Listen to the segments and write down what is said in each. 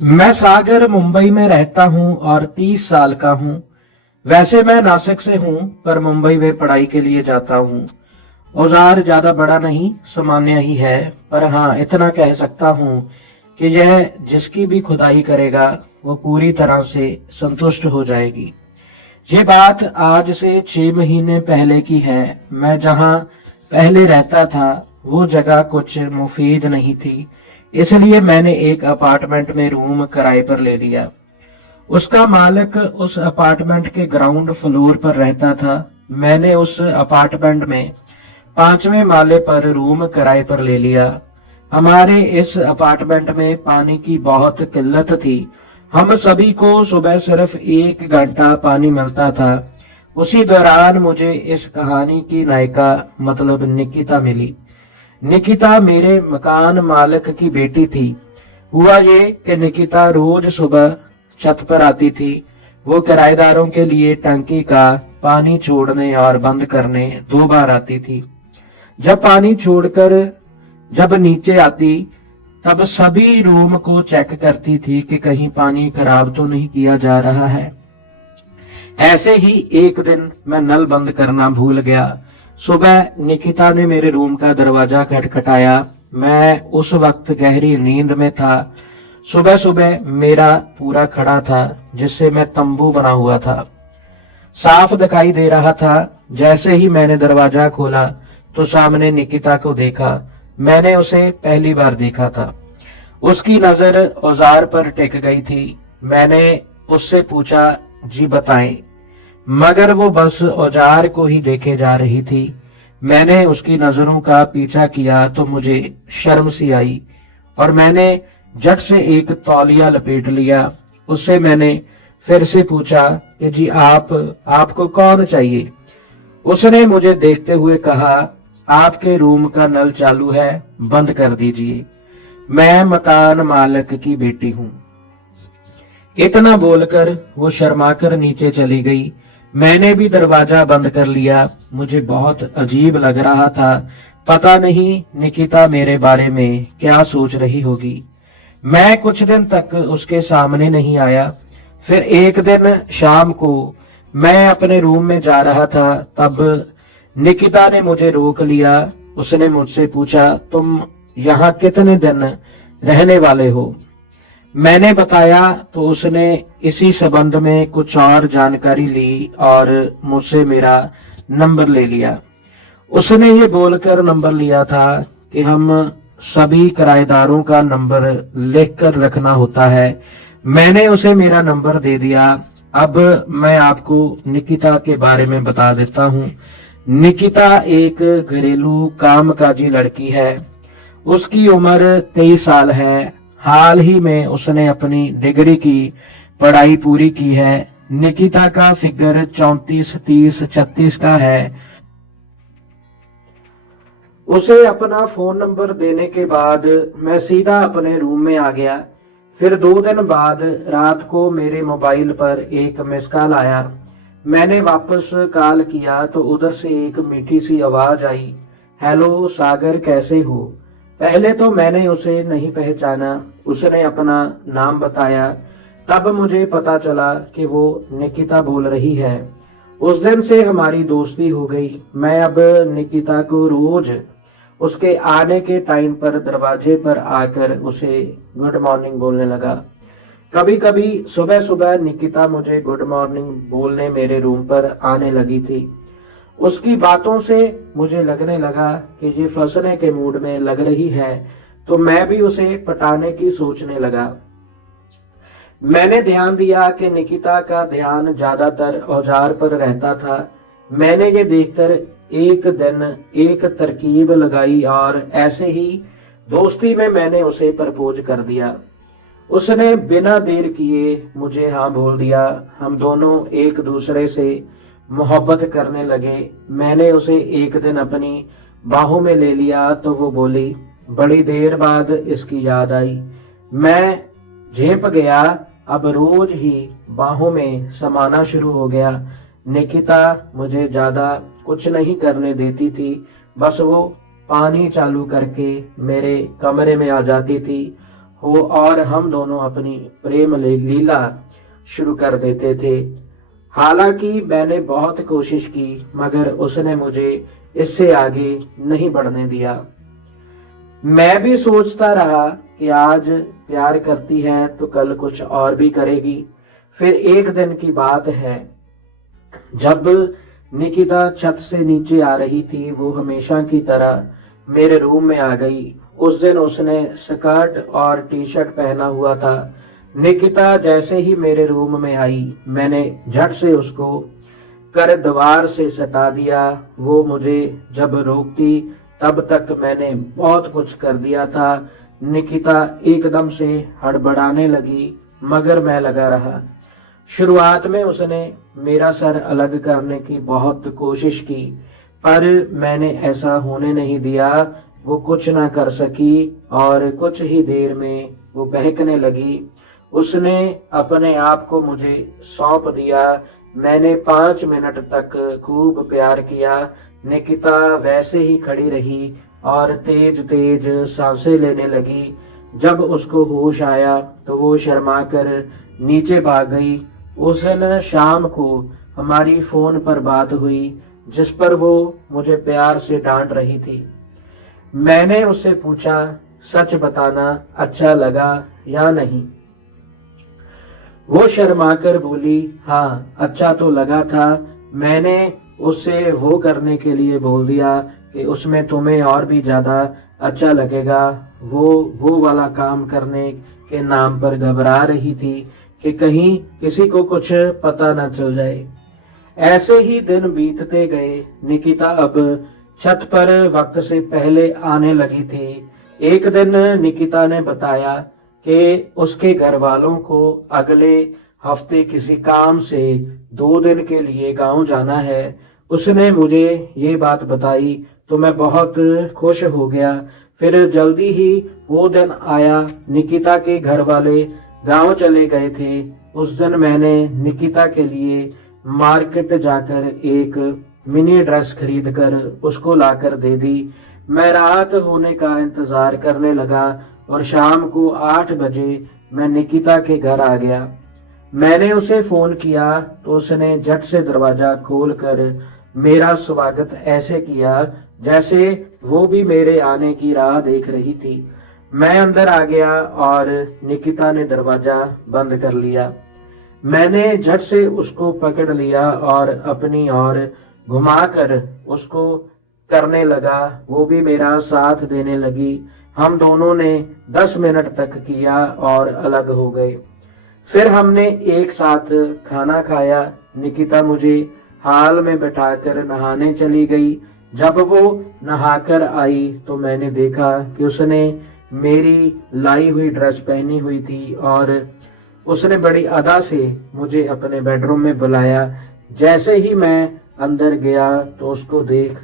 मैं सागर मुंबई में रहता हूँ और 30 साल का हूँ। वैसे मैं नासिक से हूँ पर मुंबई में पढ़ाई के लिए जाता हूँ। औजार ज्यादा बड़ा नहीं, सामान्य ही है। पर हाँ, इतना कह सकता हूँ कि यह जिसकी भी खुदाई करेगा वो पूरी तरह से संतुष्ट हो जाएगी। ये बात आज से 6 महीने पहले की है। मैं जहाँ पहले रहता था वो जगह कुछ मुफीद नहीं थी, इसलिए मैंने एक अपार्टमेंट में रूम किराए पर ले लिया। उसका मालिक उस अपार्टमेंट के ग्राउंड फ्लोर पर रहता था। मैंने उस अपार्टमेंट में 5वें माले पर रूम किराए पर ले लिया। हमारे इस अपार्टमेंट में पानी की बहुत किल्लत थी। हम सभी को सुबह सिर्फ 1 घंटा पानी मिलता था। उसी दौरान मुझे इस कहानी की नायिका मतलब निकिता मिली। निकिता मेरे मकान मालिक की बेटी थी। हुआ ये कि निकिता रोज सुबह छत पर आती थी। वो किराएदारों के लिए टंकी का पानी छोड़ने और बंद करने 2 बार आती थी। जब पानी छोड़कर जब नीचे आती तब सभी रूम को चेक करती थी कि कहीं पानी खराब तो नहीं किया जा रहा है। ऐसे ही एक दिन मैं नल बंद करना भूल गया। सुबह निकिता ने मेरे रूम का दरवाजा खटखटाया। मैं उस वक्त गहरी नींद में था। सुबह सुबह मेरा पूरा खड़ा था, जिससे मैं तंबू बना हुआ था, साफ दिखाई दे रहा था। जैसे ही मैंने दरवाजा खोला तो सामने निकिता को देखा। मैंने उसे पहली बार देखा था। उसकी नजर औजार पर टिक गई थी। मैंने उससे पूछा, जी बताएं, मगर वो बस औजार को ही देखे जा रही थी। मैंने उसकी नजरों का पीछा किया तो मुझे शर्म सी आई और मैंने झट से एक तौलिया लपेट लिया। उससे मैंने फिर से पूछा कि जी आपको कौन चाहिए। उसने मुझे देखते हुए कहा, आपके रूम का नल चालू है, बंद कर दीजिए। मैं मकान मालिक की बेटी हूँ। इतना बोलकर वो शर्माकर नीचे चली गई। मैंने भी दरवाजा बंद कर लिया। मुझे बहुत अजीब लग रहा था। पता नहीं निकिता मेरे बारे में क्या सोच रही होगी। मैं कुछ दिन तक उसके सामने नहीं आया। फिर एक दिन शाम को मैं अपने रूम में जा रहा था, तब निकिता ने मुझे रोक लिया। उसने मुझसे पूछा, तुम यहाँ कितने दिन रहने वाले हो? मैंने बताया तो उसने इसी संबंध में कुछ और जानकारी ली और मुझसे मेरा नंबर ले लिया। उसने ये बोलकर नंबर लिया था कि हम सभी किराएदारों का नंबर लिखकर रखना होता है। मैंने उसे मेरा नंबर दे दिया। अब मैं आपको निकिता के बारे में बता देता हूँ। निकिता एक घरेलू कामकाजी लड़की है। उसकी उम्र 23 साल है। हाल ही में उसने अपनी डिग्री की पढ़ाई पूरी की है। निकिता का फिगर 34, 30, 36 का है। उसे अपना फोन नंबर देने के बाद मैं सीधा अपने रूम में आ गया। फिर 2 दिन बाद रात को मेरे मोबाइल पर एक मिस कॉल आया। मैंने वापस कॉल किया तो उधर से एक मीठी सी आवाज आई, हेलो सागर, कैसे हो? पहले तो मैंने उसे नहीं पहचाना। उसने अपना नाम बताया। तब मुझे पता चला कि वो निकिता बोल रही है। उस दिन से हमारी दोस्ती हो गई। मैं अब निकिता को रोज उसके आने के टाइम पर दरवाजे पर आकर उसे गुड मॉर्निंग बोलने लगा। कभी कभी सुबह सुबह निकिता मुझे गुड मॉर्निंग बोलने मेरे रूम पर आने लगी थी। उसकी बातों से मुझे लगने लगा कि ये फंसने के मूड में लग रही है, तो मैं भी उसे पटाने की सोचने लगा। मैंने ध्यान दिया कि निकिता का ध्यान ज्यादातर औजार पर रहता था। मैंने ये देखकर एक दिन एक तरकीब लगाई और ऐसे ही दोस्ती में मैंने उसे प्रपोज कर दिया। उसने बिना देर किए मुझे हाँ बोल दिया। हम दोनों एक दूसरे से मोहब्बत करने लगे। मैंने उसे एक दिन अपनी बाहों में ले लिया तो वो बोली, बड़ी देर बाद इसकी याद आई। मैं झेप गया। अब रोज ही बाहों में समाना शुरू हो गया। निकिता मुझे ज्यादा कुछ नहीं करने देती थी। बस वो पानी चालू करके मेरे कमरे में आ जाती थी। हो और हम दोनों अपनी प्रेम लीला शुरू कर देते थे। हालांकि मैंने बहुत कोशिश की मगर उसने मुझे इससे आगे नहीं बढ़ने दिया। मैं भी सोचता रहा कि आज प्यार करती है तो कल कुछ और भी करेगी। फिर एक दिन की बात है, जब निकिता छत से नीचे आ रही थी, वो हमेशा की तरह मेरे रूम में आ गई। उस दिन उसने स्कर्ट और टी शर्ट पहना हुआ था। निकिता जैसे ही मेरे रूम में आई, मैंने झट से उसको कर दीवार से सटा दिया। वो मुझे जब रोकती तब तक मैंने बहुत कुछ कर दिया था। निकिता एकदम से हड़बड़ाने लगी मगर मैं लगा रहा। शुरुआत में उसने मेरा सर अलग करने की बहुत कोशिश की पर मैंने ऐसा होने नहीं दिया। वो कुछ ना कर सकी और कुछ ही देर में वो बहकने लगी। उसने अपने आप को मुझे सौंप दिया। मैंने 5 मिनट तक खूब प्यार किया। निकिता वैसे ही खड़ी रही और तेज तेज सांसें लेने लगी। जब उसको होश आया तो वो शर्मा कर नीचे भाग गई। उस दिन शाम को हमारी फोन पर बात हुई जिस पर वो मुझे प्यार से डांट रही थी। मैंने उससे पूछा, सच बताना अच्छा लगा या नहीं? वो शर्माकर बोली, हाँ अच्छा तो लगा था। मैंने उससे वो करने के लिए बोल दिया कि उसमें तुम्हें और भी ज्यादा अच्छा लगेगा। वो वाला काम करने के नाम पर घबरा रही थी कि कहीं किसी को कुछ पता न चल जाए। ऐसे ही दिन बीतते गए। निकिता अब छत पर वक्त से पहले आने लगी थी। एक दिन निकिता ने बताया कि उसके घर वालों को अगले हफ्ते किसी काम से 2 दिन के लिए गांव जाना है। उसने मुझे ये बात बताई तो मैं बहुत खुश हो गया। फिर जल्दी ही वो दिन आया। निकिता के घर वाले गांव चले गए थे। उस दिन मैंने निकिता के लिए मार्केट जाकर एक मिनी ड्रेस खरीद कर उसको लाकर दे दी। मैं रात होने का इंतजार करने लगा और शाम को 8 बजे मैं निकिता के घर आ गया। मैंने उसे फोन किया तो उसने झट से दरवाजा खोलकर मेरा स्वागत ऐसे किया जैसे वो भी मेरे आने की राह देख रही थी। मैं अंदर आ गया और निकिता ने दरवाजा बंद कर लिया। मैंने झट से उसको पकड़ लिया और अपनी ओर घुमाकर उसको करने लगा। वो भी मेरा साथ देने लगी। हम दोनों ने 10 मिनट तक किया और अलग हो गए। फिर हमने एक साथ खाना खाया। निकिता मुझे हाल में बैठाकर नहाने चली गई। जब वो नहाकर आई तो मैंने देखा कि उसने मेरी लाई हुई ड्रेस पहनी हुई थी और उसने बड़ी अदा से मुझे अपने बेडरूम में बुलाया। जैसे ही मैं अंदर गया तो उसको देख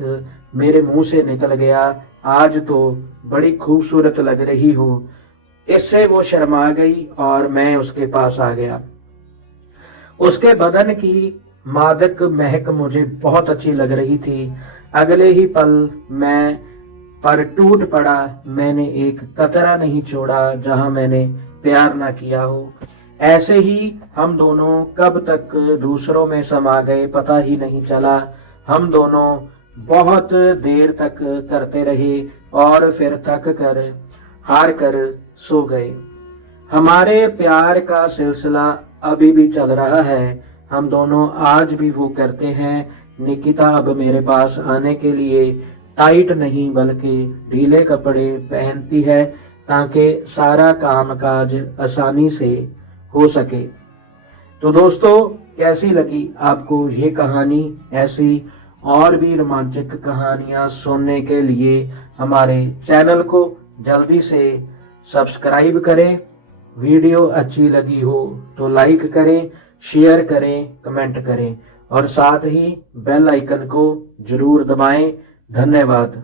मेरे मुंह से निकल गया, आज तो बड़ी खूबसूरत लग रही हो। इससे वो शर्मा गई और मैं उसके पास आ गया। उसके बदन की मादक महक मुझे बहुत अच्छी लग रही थी। अगले ही पल मैं पर टूट पड़ा। मैंने एक कतरा नहीं छोड़ा जहां मैंने प्यार ना किया हो। ऐसे ही हम दोनों कब तक दूसरों में समा गए पता ही नहीं चला। हम दोनों बहुत देर तक करते रहे और फिर थक कर हार कर सो गए। हमारे प्यार का सिलसिला अभी भी चल रहा है। हम दोनों आज भी वो करते हैं। निकिता अब मेरे पास आने के लिए टाइट नहीं बल्कि ढीले कपड़े पहनती है ताकि सारा कामकाज आसानी से हो सके। तो दोस्तों, कैसी लगी आपको ये कहानी? ऐसी और भी रोमांचक कहानियां सुनने के लिए हमारे चैनल को जल्दी से सब्सक्राइब करें। वीडियो अच्छी लगी हो तो लाइक करें, शेयर करें, कमेंट करें और साथ ही बेल आइकन को जरूर दबाएं। धन्यवाद।